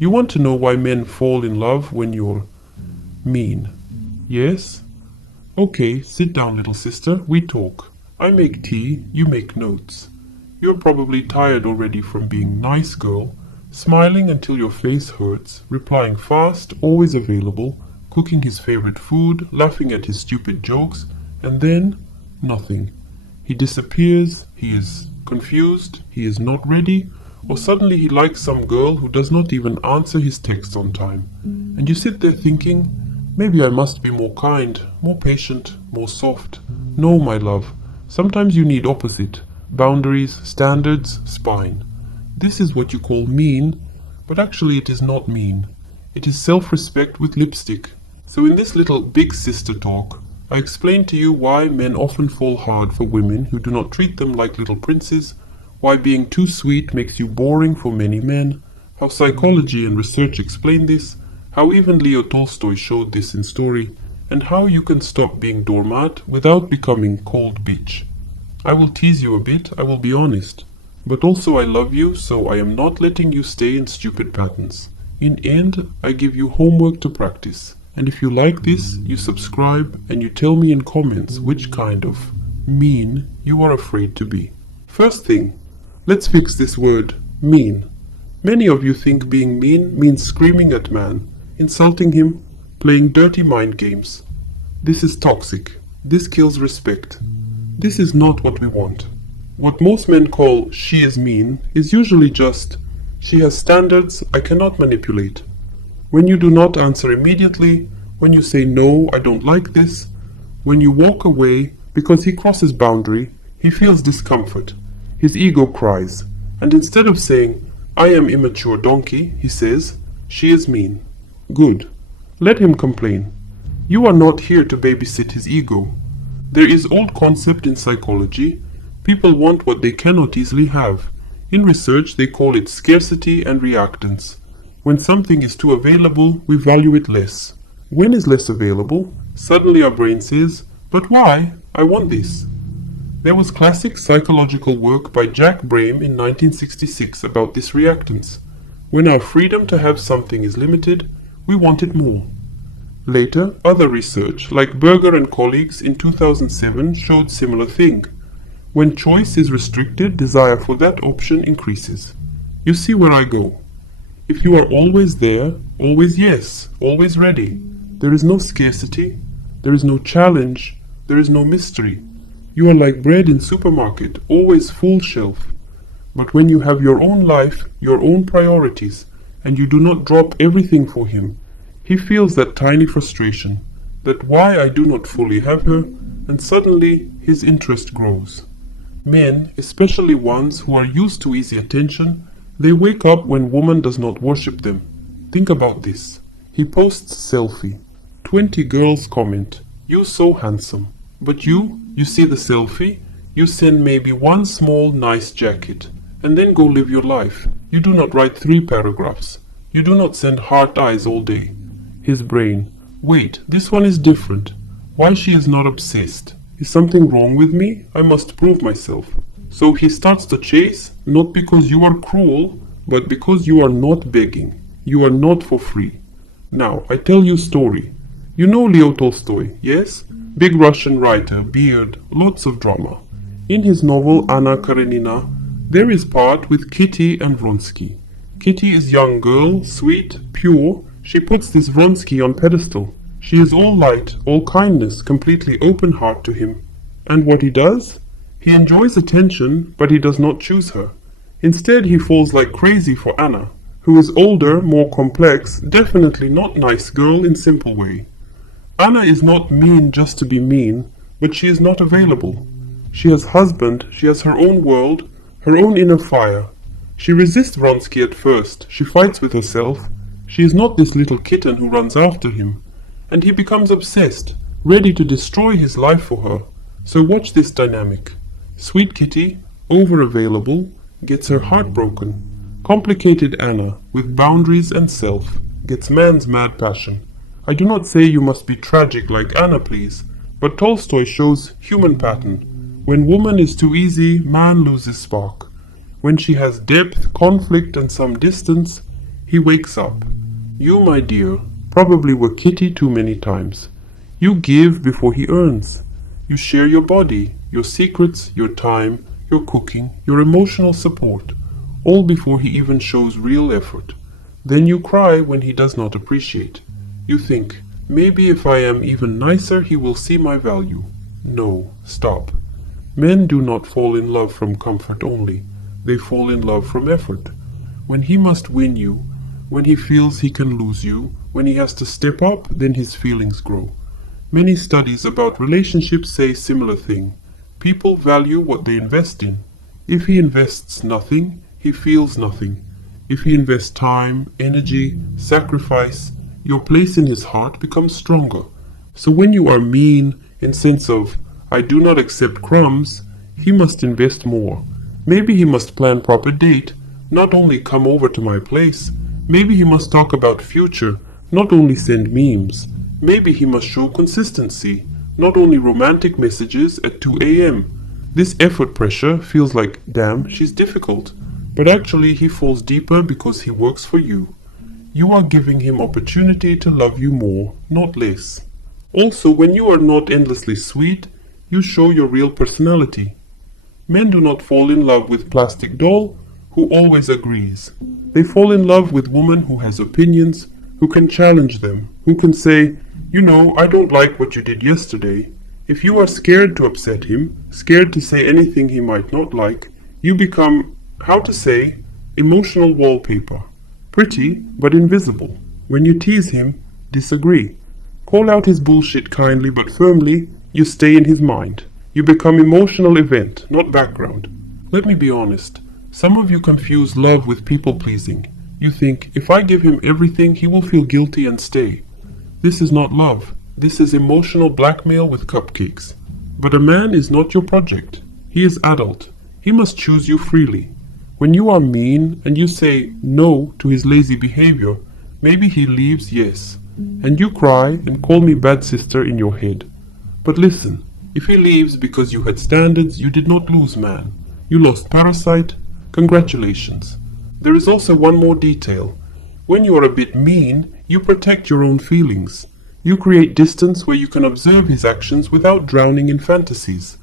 You want to know why men fall in love when you're mean? Yes? Okay, sit down, little sister, we talk. I make tea, you make notes. You're probably tired already from being nice girl, smiling until your face hurts, replying fast, always available, cooking his favorite food, laughing at his stupid jokes, and then nothing. He disappears, he is confused, he is not ready, or suddenly he likes some girl who does not even answer his texts on time. And you sit there thinking, maybe I must be more kind, more patient, more soft. No, my love, sometimes you need opposite. Boundaries, standards, spine. This is what you call mean, but actually it is not mean. It is self-respect with lipstick. So in this little big sister talk, I explain to you why men often fall hard for women who do not treat them like little princes, why being too sweet makes you boring for many men, how psychology and research explain this, how even Leo Tolstoy showed this in story, and how you can stop being doormat without becoming cold bitch. I will tease you a bit, I will be honest, but also I love you, so I am not letting you stay in stupid patterns. In end, I give you homework to practice, and if you like this, you subscribe and you tell me in comments which kind of mean you are afraid to be. First thing, let's fix this word, mean. Many of you think being mean means screaming at man, insulting him, playing dirty mind games. This is toxic. This kills respect. This is not what we want. What most men call she is mean is usually just she has standards I cannot manipulate. When you do not answer immediately, when you say no, I don't like this, when you walk away because he crosses boundary, he feels discomfort. His ego cries, and instead of saying I am immature donkey, he says she is mean. Good. Let him complain. You are not here to babysit his ego. There is old concept in psychology. People want what they cannot easily have. In research, they call it scarcity and reactance. When something is too available, we value it less. When is less available, suddenly our brain says, but why? I want this. There was classic psychological work by Jack Brame in 1966 about this reactance. When our freedom to have something is limited, we want it more. Later, other research, like Berger and colleagues in 2007, showed similar thing. When choice is restricted, desire for that option increases. You see where I go. If you are always there, always yes, always ready, there is no scarcity, there is no challenge, there is no mystery. You are like bread in supermarket, always full shelf. But when you have your own life, your own priorities, and you do not drop everything for him, he feels that tiny frustration, that why I do not fully have her, and suddenly his interest grows. Men, especially ones who are used to easy attention, they wake up when woman does not worship them. Think about this. He posts selfie. 20 girls comment, you so handsome. But you see the selfie, you send maybe one small nice jacket, and then go live your life. You do not write 3 paragraphs. You do not send heart eyes all day. His brain, wait, this one is different. Why she is not obsessed? Is something wrong with me? I must prove myself. So he starts to chase, not because you are cruel, but because you are not begging. You are not for free. Now, I tell you story. You know Leo Tolstoy, yes? Big Russian writer, beard, lots of drama. In his novel Anna Karenina, there is part with Kitty and Vronsky. Kitty is young girl, sweet, pure. She puts this Vronsky on pedestal. She is all light, all kindness, completely open heart to him. And what he does? He enjoys attention, but he does not choose her. Instead, he falls like crazy for Anna, who is older, more complex, definitely not nice girl in simple way. Anna is not mean just to be mean, but she is not available. She has husband, she has her own world, her own inner fire. She resists Vronsky at first, she fights with herself. She is not this little kitten who runs after him. And he becomes obsessed, ready to destroy his life for her. So watch this dynamic. Sweet Kitty, over-available, gets her heart broken. Complicated Anna, with boundaries and self, gets man's mad passion. I do not say you must be tragic like Anna, please, but Tolstoy shows human pattern. When woman is too easy, man loses spark. When she has depth, conflict, and some distance, He wakes up. You, my dear, probably were kitty too many times. You give before he earns. You share your body, your secrets, your time, your cooking, your emotional support, all before he even shows real effort. Then you cry when he does not appreciate. You think, maybe if I am even nicer he will see my value. No, stop. Men do not fall in love from comfort only. They fall in love from effort. When he must win you, when he feels he can lose you, when he has to step up, then his feelings grow. Many studies about relationships say similar thing. People value what they invest in. If he invests nothing, he feels nothing. If he invests time, energy, sacrifice, your place in his heart becomes stronger. So when you are mean, in sense of, I do not accept crumbs, he must invest more. Maybe he must plan proper date, not only come over to my place. Maybe he must talk about future, not only send memes. Maybe he must show consistency, not only romantic messages at 2 a.m. This effort pressure feels like, damn, she's difficult. But actually he falls deeper because he works for you. You are giving him opportunity to love you more, not less. Also, when you are not endlessly sweet, you show your real personality. Men do not fall in love with plastic doll who always agrees. They fall in love with woman who has opinions, who can challenge them, who can say, you know, I don't like what you did yesterday. If you are scared to upset him, scared to say anything he might not like, you become, how to say, emotional wallpaper. Pretty, but invisible. When you tease him, disagree. Call out his bullshit kindly but firmly, you stay in his mind. You become emotional event, not background. Let me be honest. Some of you confuse love with people-pleasing. You think, if I give him everything, he will feel guilty and stay. This is not love. This is emotional blackmail with cupcakes. But a man is not your project. He is adult. He must choose you freely. When you are mean and you say no to his lazy behavior, maybe he leaves, yes. And you cry and call me bad sister in your head. But listen, if he leaves because you had standards, you did not lose, man. You lost parasite. Congratulations. There is also one more detail. When you are a bit mean, you protect your own feelings. You create distance where you can observe his actions without drowning in fantasies.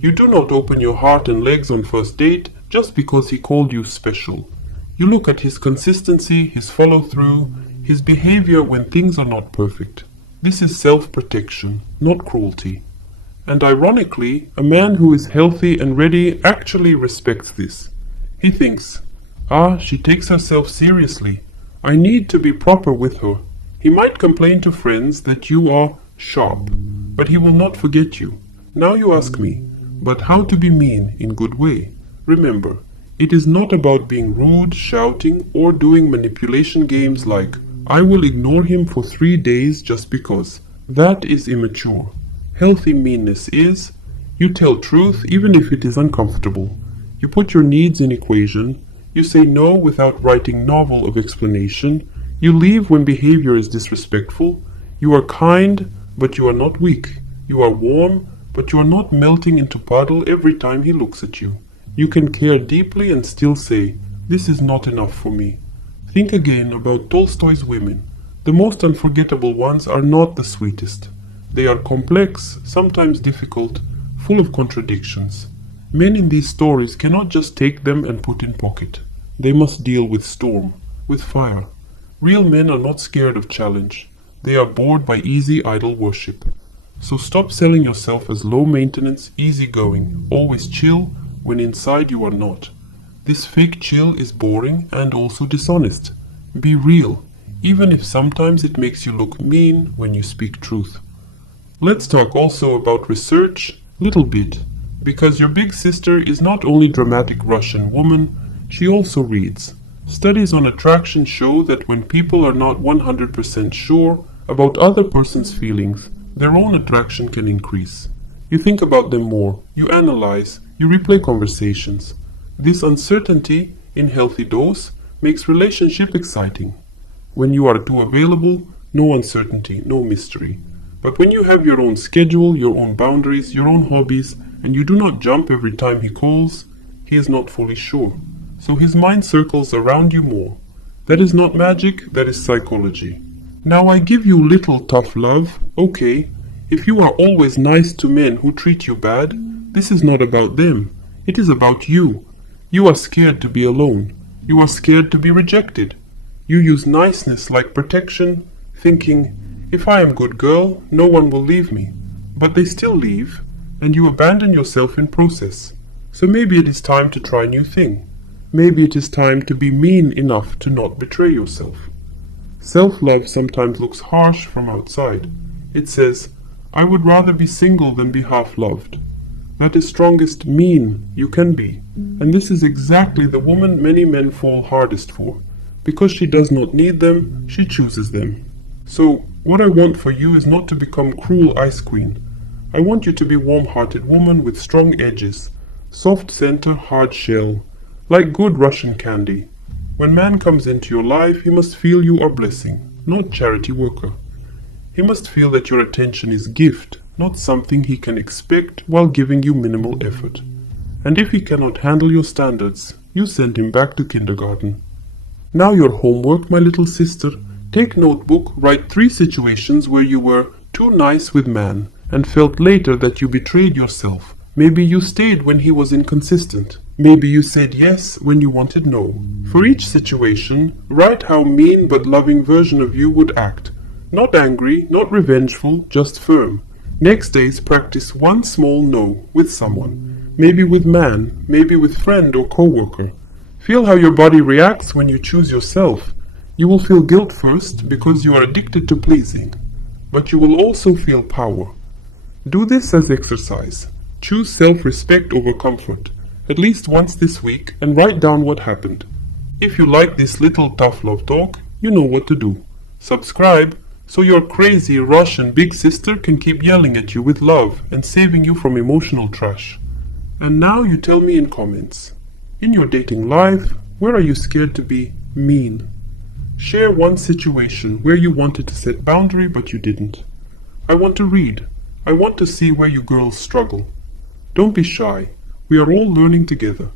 You do not open your heart and legs on first date just because he called you special. You look at his consistency, his follow-through, his behavior when things are not perfect. This is self-protection, not cruelty. And ironically, a man who is healthy and ready actually respects this. He thinks, she takes herself seriously. I need to be proper with her. He might complain to friends that you are sharp, but he will not forget you. Now you ask me, but how to be mean in good way? Remember, it is not about being rude, shouting, or doing manipulation games like, I will ignore him for 3 days just because. That is immature. Healthy meanness is, you tell truth even if it is uncomfortable. You put your needs in equation. You say no without writing novel of explanation. You leave when behavior is disrespectful. You are kind, but you are not weak. You are warm, but you are not melting into puddle every time he looks at you. You can care deeply and still say, this is not enough for me. Think again about Tolstoy's women. The most unforgettable ones are not the sweetest. They are complex, sometimes difficult, full of contradictions. Men in these stories cannot just take them and put in pocket. They must deal with storm, with fire. Real men are not scared of challenge. They are bored by easy idol worship. So stop selling yourself as low maintenance, easygoing, always chill, when inside you are not. This fake chill is boring and also dishonest. Be real, even if sometimes it makes you look mean when you speak truth. Let's talk also about research, little bit, because your big sister is not only dramatic Russian woman, she also reads. Studies on attraction show that when people are not 100% sure about other person's feelings, their own attraction can increase. You think about them more, you analyze, you replay conversations. This uncertainty, in healthy dose, makes relationship exciting. When you are too available, no uncertainty, no mystery. But when you have your own schedule, your own boundaries, your own hobbies, and you do not jump every time he calls, he is not fully sure. So his mind circles around you more. That is not magic, that is psychology. Now I give you little tough love, okay. If you are always nice to men who treat you bad, this is not about them. It is about you. You are scared to be alone. You are scared to be rejected. You use niceness like protection, thinking, if I am good girl, no one will leave me. But they still leave, and you abandon yourself in process. So maybe it is time to try a new thing. Maybe it is time to be mean enough to not betray yourself. Self-love sometimes looks harsh from outside. It says, I would rather be single than be half-loved. That is strongest mean you can be. And this is exactly the woman many men fall hardest for. Because she does not need them, she chooses them. So, what I want for you is not to become cruel ice queen. I want you to be warm-hearted woman with strong edges, soft center, hard shell, like good Russian candy. When man comes into your life, he must feel you are blessing, not charity worker. He must feel that your attention is gift, not something he can expect while giving you minimal effort. And if he cannot handle your standards, you send him back to kindergarten. Now your homework, my little sister. Take notebook, write 3 situations where you were too nice with man and felt later that you betrayed yourself. Maybe you stayed when he was inconsistent. Maybe you said yes when you wanted no. For each situation, write how mean but loving version of you would act. Not angry, not revengeful, just firm. Next days, practice one small no with someone. Maybe with man, maybe with friend or co-worker. Feel how your body reacts when you choose yourself. You will feel guilt first because you are addicted to pleasing. But you will also feel power. Do this as exercise. Choose self-respect over comfort, at least once this week, and write down what happened. If you like this little tough love talk, you know what to do. Subscribe so your crazy Russian big sister can keep yelling at you with love and saving you from emotional trash. And now you tell me in comments, in your dating life, where are you scared to be mean? Share one situation where you wanted to set boundary but you didn't. I want to read. I want to see where you girls struggle. Don't be shy. We are all learning together.